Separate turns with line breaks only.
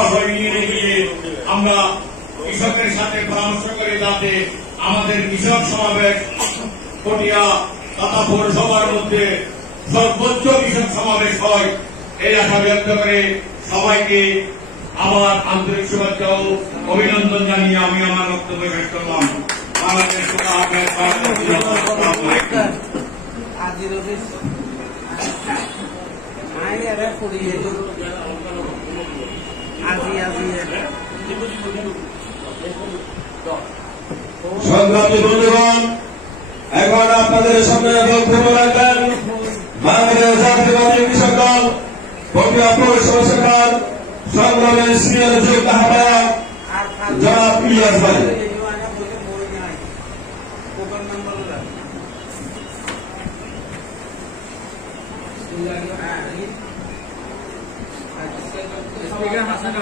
আমরা কৃষকের সাথে পরামর্শ করে যাতে আমাদের কৃষক সমাবেশ পটিয়া তথা পৌরসভার মধ্যে সর্বোচ্চ কৃষক সমাবেশ হয়। এই আশা ব্যক্ত করে সবাইকে আমার আন্তরিক শুভেচ্ছা অভিনন্দন জানিয়ে আমি আমার বক্তব্য শেষ করলাম। বাংলাদেশ
সংগ্রামী বন্ধুগণ এখন আপনাদের সামনে বক্তব্য রাখবেন। বাংলাদেশ জাতীয়বাদী কৃষক
কোপার নাম্বার হাসান